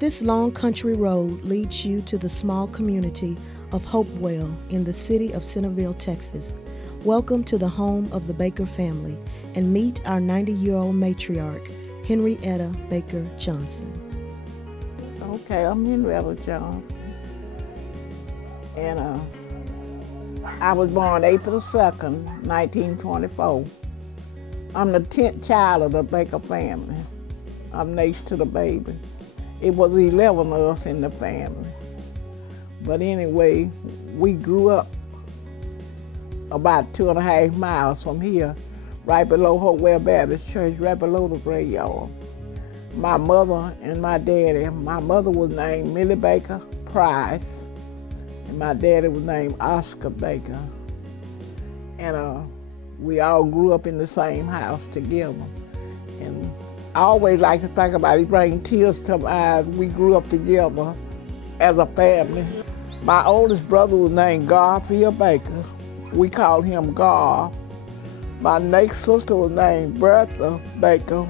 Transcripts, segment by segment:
This long country road leads you to the small community of Hopewell in the city of Centerville, Texas. Welcome to the home of the Baker family and meet our 90-year-old matriarch, Henrietta Baker Johnson. Okay, I'm Henrietta Johnson. And I was born April 2nd, 1924. I'm the 10th child of the Baker family. I'm next to the baby. It was 11 of us in the family. But anyway, we grew up about 2.5 miles from here, right below Hopewell Baptist Church, right below the graveyard. My mother and my daddy, my mother was named Millie Baker Price, and my daddy was named Oscar Baker. And we all grew up in the same house together. And I always like to think about it, bring tears to my eyes. We grew up together as a family. My oldest brother was named Garfield Baker. We called him Gar. My next sister was named Bertha Baker.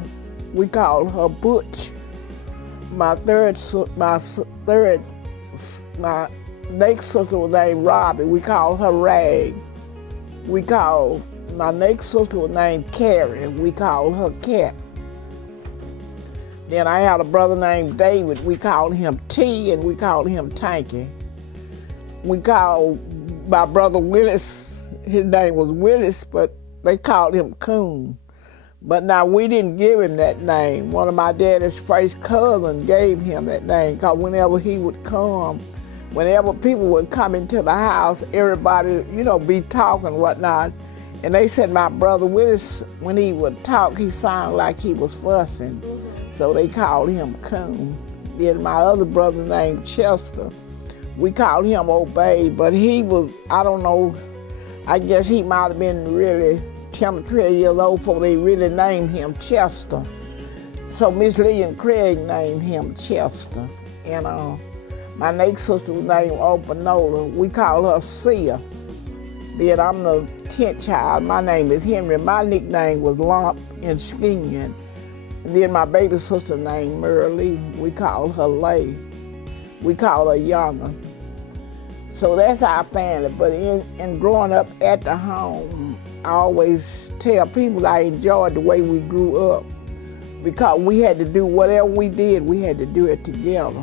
We called her Butch. My next sister was named Robbie. We called her Rag. My next sister was named Carrie. We called her Cat. Then I had a brother named David. We called him T, and we called him Tanky. We called my brother Willis, his name was Willis, but they called him Coon. But now we didn't give him that name. One of my daddy's first cousins gave him that name, because whenever he would come, whenever people would come into the house, everybody, be talking and whatnot. And they said my brother Willis, when he would talk, he sounded like he was fussing. So they called him Coon. Then my other brother named Chester, we called him Obey, but he was, I don't know, I guess he might have been really 10 or 12 years old before they really named him Chester. So Miss Lillian Craig named him Chester. And my next sister was named Opanola. We called her Sia. Then I'm the 10th child. My name is Henry. My nickname was Lump and Skin. And then my baby sister named Merle. We called her Lay. We called her Younger. So that's our family. But in growing up at the home, I always tell people I enjoyed the way we grew up, because we had to do whatever we did, we had to do it together.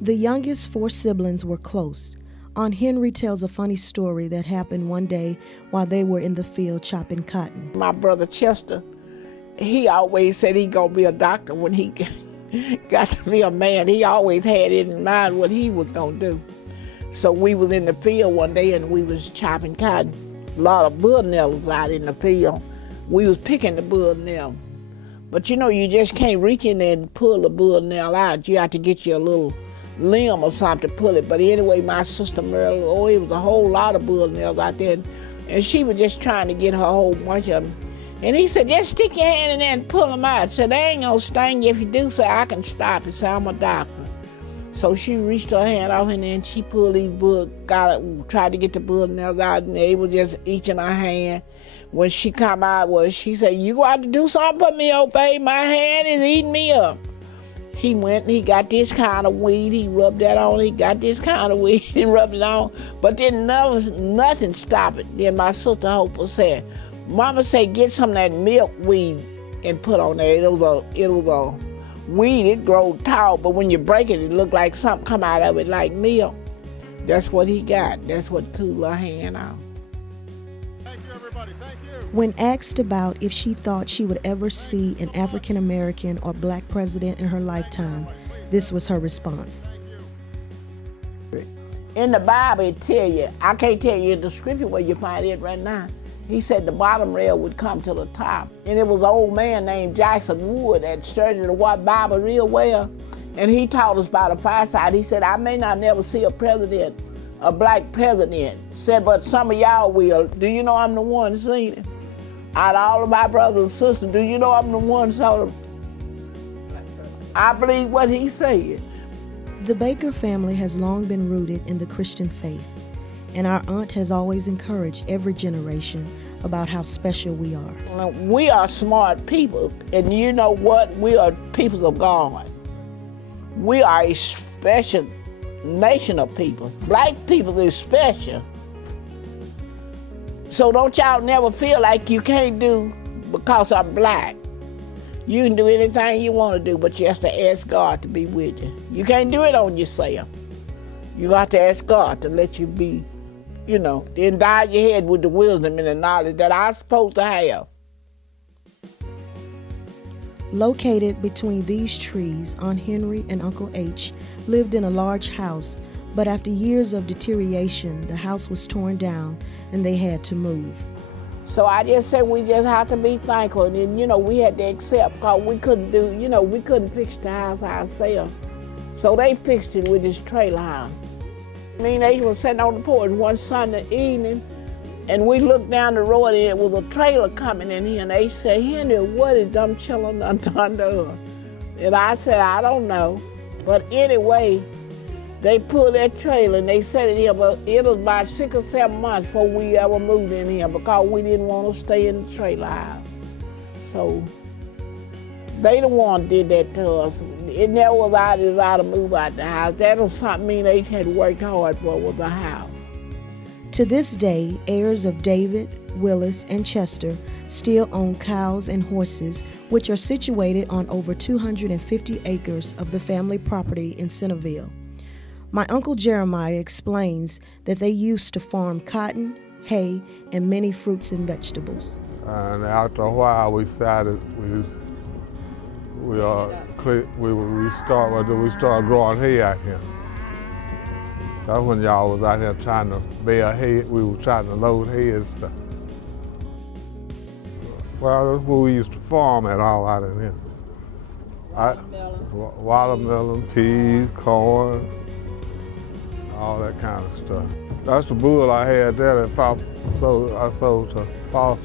The youngest 4 siblings were close. Aunt Henry tells a funny story that happened one day while they were in the field chopping cotton. My brother Chester, he always said he gonna be a doctor when he got to be a man. He always had it in mind what he was gonna do. So we was in the field one day and we was chopping cotton. A lot of bullnellers out in the field. We was picking the bullnell. But you just can't reach in there and pull the bullnell out. You have to get you a little limb or something to pull it. But anyway, my sister Merle, it was a whole lot of bullnells out there. And she was just trying to get her whole bunch of them. And he said, just stick your hand in there and pull them out. So they ain't gonna sting you. If you do, so I can stop it. So I'm a doctor. So she reached her hand off and then she pulled these tried to get the bullnells out, and they were just each in her hand. When she come out, she said, you got to do something for me, Obey. My hand is eating me up. He went and he got this kind of weed. He rubbed that on. He got this kind of weed. He rubbed it on. But then nothing stopped it. Then my sister Hopeful said, Mama said, get some of that milkweed and put on there. It was a weed. It grows tall, but when you break it, it looked like something come out of it like milk. That's what he got. That's what tooled her hand out. Thank you, everybody. Thank you. When asked about if she thought she would ever see an African American or black president in her lifetime, this was her response. In the Bible, it tell you, I can't tell you the scripture where you find it right now. He said the bottom rail would come to the top. And it was an old man named Jackson Wood that studied the Bible real well. And he taught us about the fireside. He said, I may not never see a president, a black president. Said, but some of y'all will. Do you know I'm the one seen it? Out of all of my brothers and sisters, do you know I'm the one saw them? I believe what he said. The Baker family has long been rooted in the Christian faith, and our aunt has always encouraged every generation about how special we are. We are smart people, and you know what? We are people of God. We are a special nation of people. Black people is special. So don't y'all never feel like you can't do because I'm black. You can do anything you want to do, but you have to ask God to be with you. You can't do it on yourself. You got to ask God to let you be, to endow your head with the wisdom and the knowledge that I'm supposed to have. Located between these trees, Aunt Henry and Uncle H lived in a large house, but after years of deterioration, the house was torn down and they had to move. So I just said we just have to be thankful, and we had to accept because we couldn't we couldn't fix the house ourselves. So they fixed it with this trailer house. They was sitting on the porch one Sunday evening, and we looked down the road and it was a trailer coming in here, and they said, "Henry, what is them children done to us?" And I said, "I don't know." But anyway, they pulled that trailer and they set it here, but it was about 6 or 7 months before we ever moved in here because we didn't want to stay in the trailer house. So they the one did that to us. It never was our desire to move out the house. That was something they had worked hard for, was a house. To this day, heirs of David, Willis, and Chester still own cows and horses, which are situated on over 250 acres of the family property in Centerville. My Uncle Jeremiah explains that they used to farm cotton, hay, and many fruits and vegetables. And after a while, we started, we started growing hay out here. That's when y'all was out here trying to bale hay. We were trying to load hay and stuff. Well, that's where we used to farm at all out in here. Watermelon, peas, corn, all that kind of stuff. That's the bull I had there that I sold to Foster.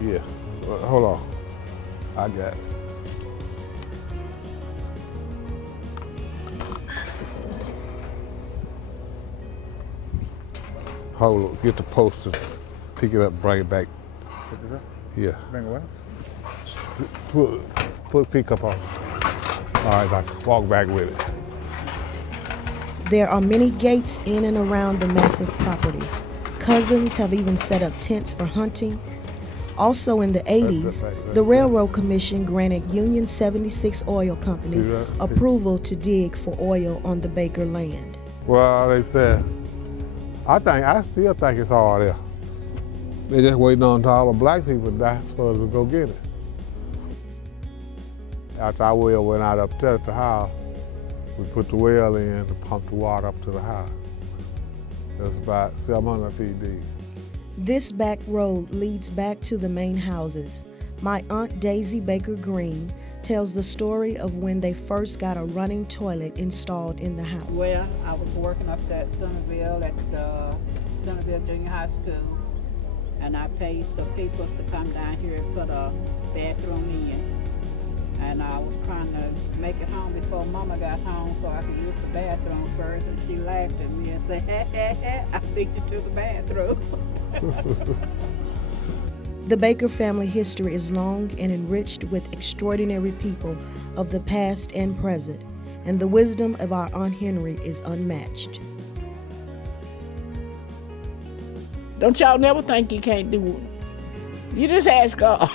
Yeah, hold on, I got it. Hold on, get the poster, pick it up, bring it back. Put this up? Yeah. Bring it what? Put pickup on. All right, I can walk back with it. There are many gates in and around the massive property. Cousins have even set up tents for hunting. Also in the 80s, the Railroad Commission granted Union 76 Oil Company approval to dig for oil on the Baker land. Well, they said, I still think it's all there. They just waiting on until all the black people die for us to go get it. After our well went out up there at the house, we put the well in and pumped the water up to the house. It was about 700 feet deep. This back road leads back to the main houses. My Aunt Daisy Baker Green tells the story of when they first got a running toilet installed in the house. Well, I was working up at Centerville at the Centerville Junior High School, and I paid the people to come down here and put a bathroom in. And I was trying to make it home before Mama got home so I could use the bathroom first, and she laughed at me and said, I beat you to the bathroom. The Baker family history is long and enriched with extraordinary people of the past and present, and the wisdom of our Aunt Henry is unmatched. Don't y'all never think you can't do it. You just ask God.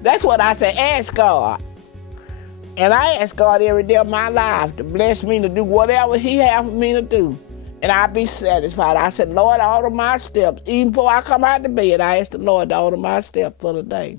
That's what I say, ask God. And I ask God every day of my life to bless me to do whatever He has for me to do. And I'll be satisfied. I said, Lord, order my steps. Even before I come out of bed, I ask the Lord to order my steps for the day.